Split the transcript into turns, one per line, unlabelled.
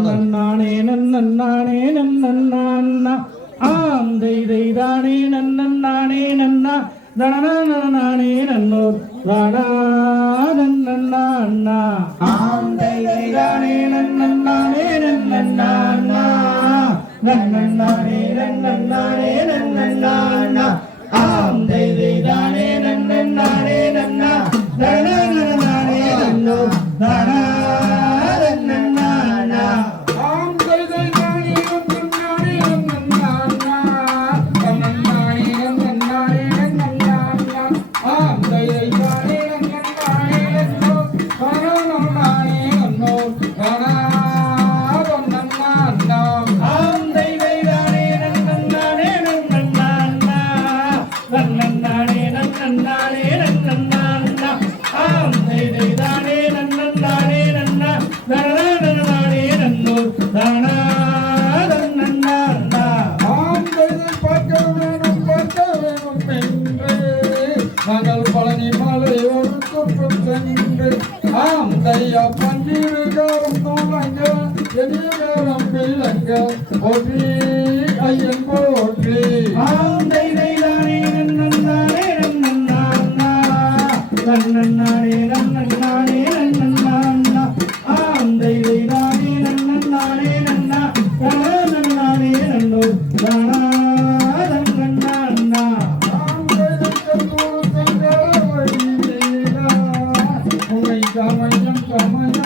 நன்னானே நன்னானே நன்னா ஆம் தெய்தை தானே நன்னானே நன்னா. தனநானே நன்னோர் வாடா நன்னா.
அண்ணா ஆம்
தெய்தை தானே
நன்னானே மாந்தைய பன்னிருகாரம் தூளங்க எதிரேரம் பிள்ளைங்க போற்றி ஐயன் போற்றி. Manthai
Chamaya, chamaya.